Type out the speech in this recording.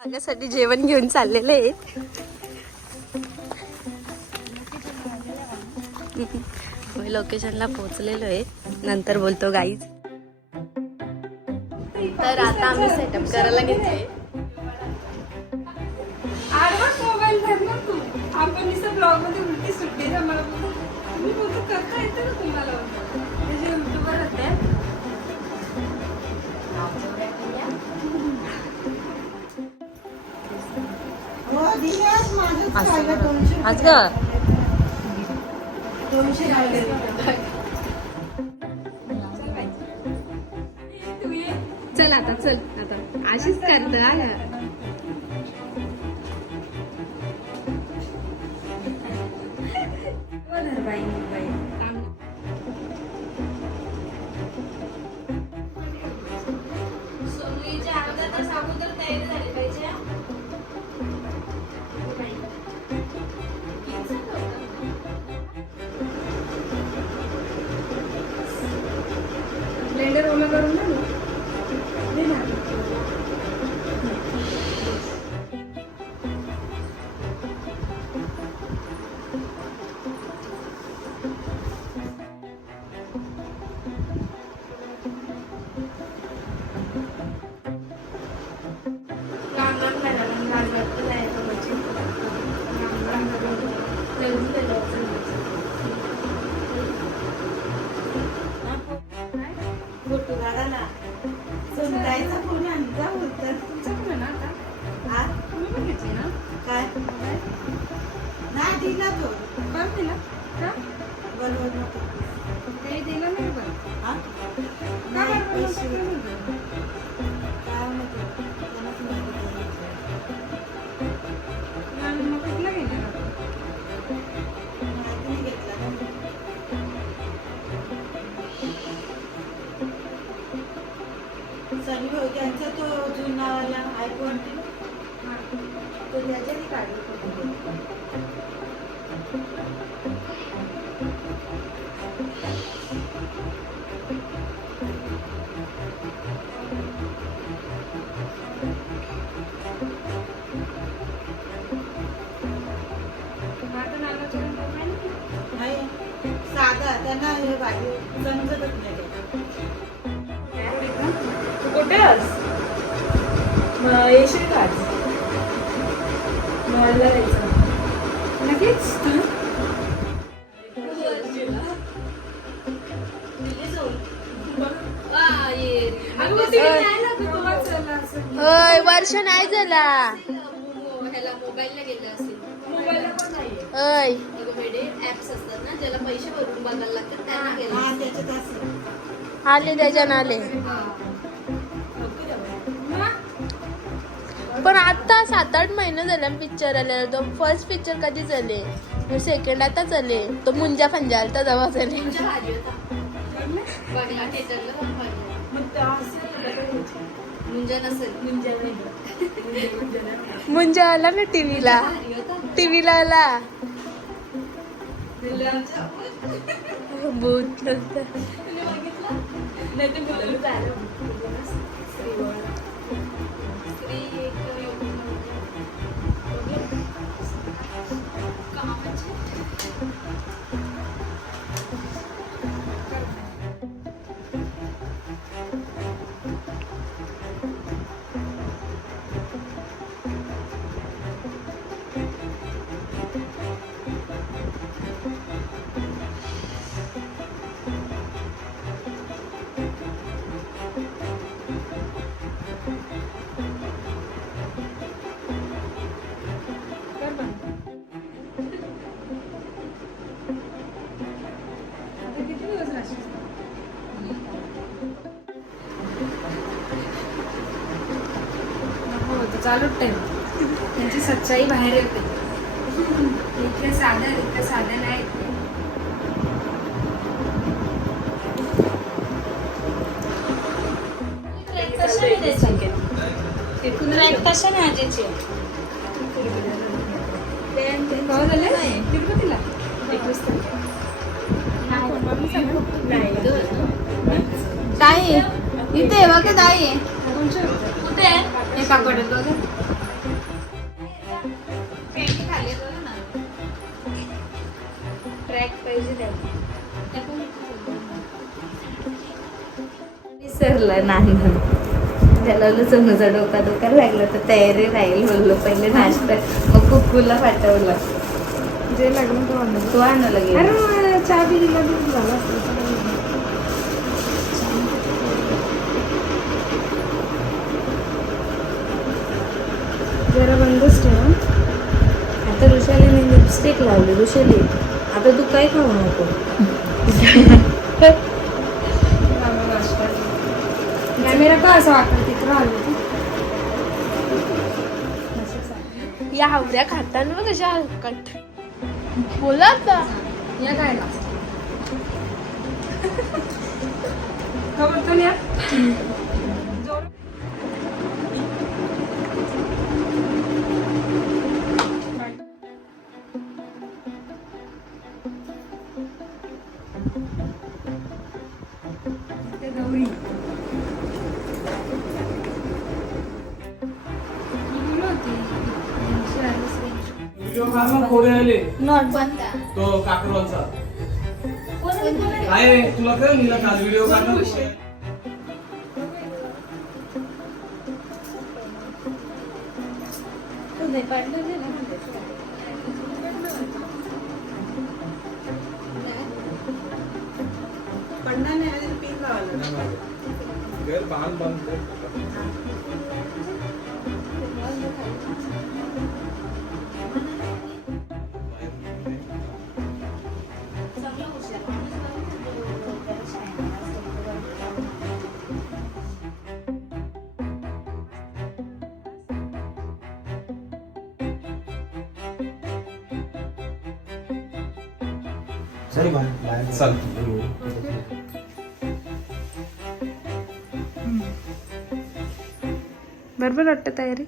माझ्यासाठी जेवण घेऊन चाललेले आहेत. लोकेशनला पोहोचलेलो आहे. नंतर बोलतो गाईज. तर आता आम्ही सेटअप करायला घेतोय. मोबाईल धरला तू. आपण नुसतं ब्लॉग मध्ये उलटी सुट्टी मला मी बोलतो करता येतं ना तुम्हाला. त्याचे युट्यूबर होते. आज ग चल आता चल आता अशीच करत सोनूच्या अर्धा तास अगोदर तयारी झाली पाहिजे. ब्लेंडर ओला करून ना त्यांचा तो जुनावाला आयफोन तो त्याच्याने काढला. साधा त्यांना हे भाजी समजतच नाही. कुठे येशील का आज? मॉलला जायचं लगेच. वर्ष नाही झाला. मोबाईलला गेलं असेल. मोबाईलला पण नाहीये. अय ऍप्स असतात ना ज्याला पैसे भरून बघायला लागतात त्यांना गेलं. त्याच्यात असं आले त्याच्यानं आले. पण आता 7-8 महिने झाले पिक्चर आले. तो फर्स्ट पिक्चर कधी झाले? सेकंड आता झाले. तो मुंजा फंजा आलता तेव्हा झाले. मुंजा आला ना टीव्हीला आला. भूत चालू टाइम त्यांची सच्चाई बाहेर येते. इतके साधे नाही. कशा नाही आजीची तिरुपतीला ताई इथे बघा ताई कुठे आहे? एका पडत बघा. उरला नांदून. त्याला बोललो सोनूचा डोका दुखायला लागला तर तयारी राहील बोललो. पहिले नाश्ता मग कुक्कूला पाठवलं. जे लागलं तो आणलं. तो आणायला अरे गेला. मग चहा बी दिला बी झाला असतं. जरा बंदच ठेवा. आता ऋषालीने लिपस्टिक लावली. ऋषाली आता तू काय खाऊ नको. कॅमेरा का असं वाटतं तिथं राहिलं ते. या हावऱ्या खाताना कशा हलकट. बोला आता. या काय ना खबर तो या जोर ते गौरी व्हिडिओ काढला खोडे आले नॉट बंद. तो काकरवालचा काय तुला काय निला काल व्हिडिओ काढला पडणार नाही आणि पीक लावायला. गैर बांध बांध चल बरोबर वाटतं तयारी.